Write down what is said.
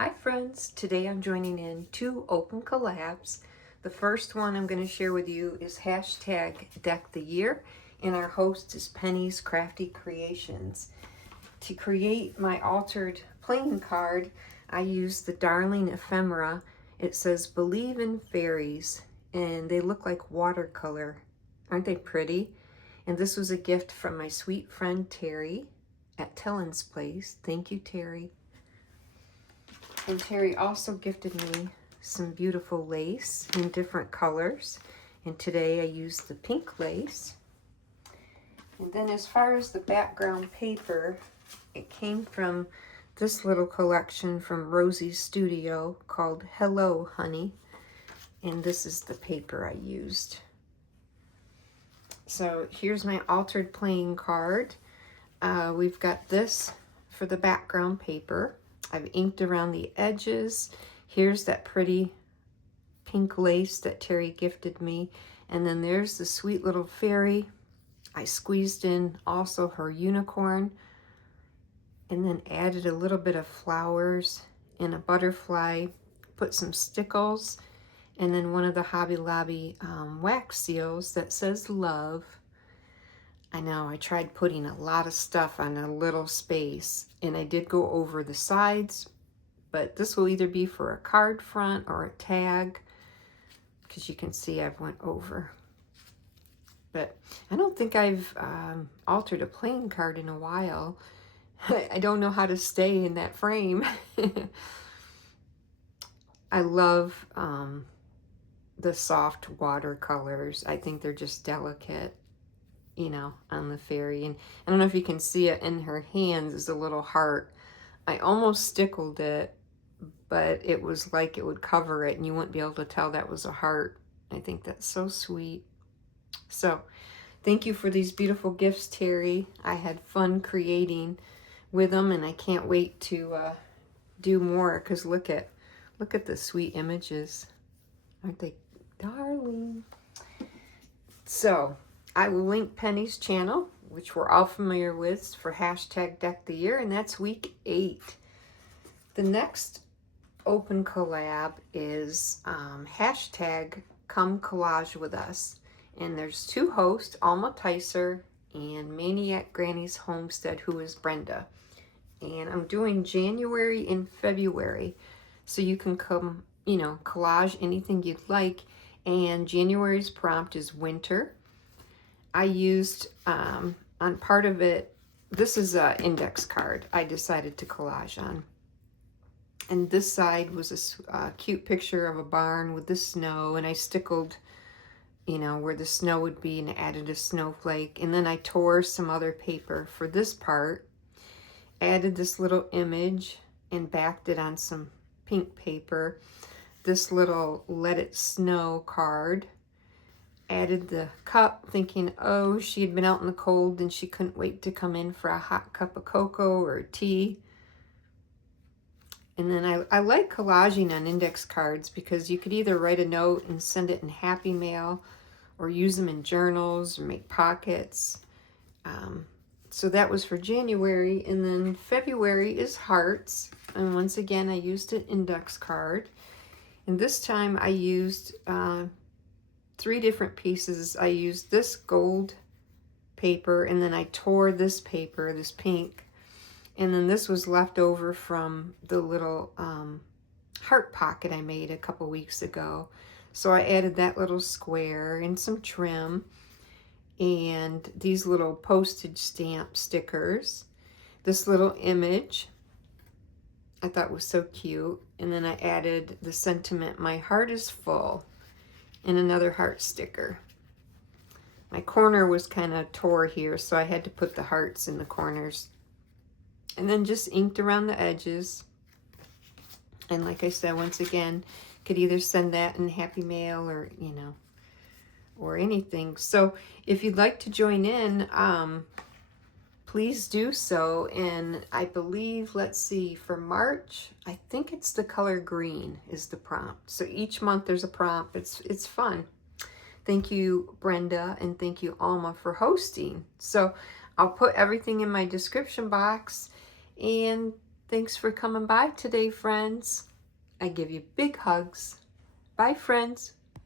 Hi friends, today I'm joining in two open collabs. The first one I'm going to share with you is hashtag Deck the Year, and our host is Penny's Crafty Creations. To create my altered playing card, I used the Darling Ephemera. It says Believe in Fairies, and they look like watercolor. Aren't they pretty? And this was a gift from my sweet friend Terry at Tillen's Place. Thank you, Terry. And Terry also gifted me some beautiful lace in different colors. And today I used the pink lace. And then as far as the background paper, it came from this little collection from Rosie's Studio called Hello Honey. And this is the paper I used. So here's my altered playing card. We've got this for the background paper. I've inked around the edges. Here's that pretty pink lace that Terry gifted me. And then there's the sweet little fairy. I squeezed in also her unicorn and then added a little bit of flowers and a butterfly, put some stickles, and then one of the Hobby Lobby wax seals that says love. I know, I tried putting a lot of stuff on a little space, and I did go over the sides, but this will either be for a card front or a tag, because you can see I've went over. But I don't think I've altered a playing card in a while. I don't know how to stay in that frame. I love the soft watercolors. I think they're just delicate, you know, on the fairy. And I don't know if you can see it in her hands is a little heart. I almost stickled it, but it was like it would cover it and you wouldn't be able to tell that was a heart. I think that's so sweet. So thank you for these beautiful gifts, Terry. I had fun creating with them, and I can't wait to do more, because look at the sweet images. Aren't they darling? So I will link Penny's channel, which we're all familiar with, for hashtag Deck the Year, and that's week 8. The next open collab is hashtag Come Collage With Us. And there's two hosts, Alma Tyser and Maniac Granny's Homestead, who is Brenda. And I'm doing January and February, so you can come, you know, collage anything you'd like. And January's prompt is winter. I used on part of it, this is an index card I decided to collage on. And this side was a cute picture of a barn with the snow, and I stickled, you know, where the snow would be and added a snowflake. And then I tore some other paper for this part, added this little image and backed it on some pink paper. This little Let It Snow card. Added the cup, thinking, oh, she had been out in the cold and she couldn't wait to come in for a hot cup of cocoa or tea. And then I like collaging on index cards because you could either write a note and send it in Happy Mail, or use them in journals or make pockets. So that was for January. And then February is hearts. And once again, I used an index card. And this time I used 3 different pieces. I used this gold paper, and then I tore this paper, this pink. And then this was left over from the little heart pocket I made a couple weeks ago. So I added that little square and some trim and these little postage stamp stickers. This little image I thought was so cute. And then I added the sentiment, my heart is full, and another heart sticker. My corner was kind of tore here, so I had to put the hearts in the corners. And then just inked around the edges. And like I said, once again, could either send that in Happy Mail or, you know, or anything. So if you'd like to join in, please do so. And I believe, let's see, for March, I think it's the color green is the prompt. So each month there's a prompt. It's fun. Thank you, Brenda, and thank you, Alma, for hosting. So I'll put everything in my description box. And Thanks for coming by today, friends. I give you big hugs. Bye, friends.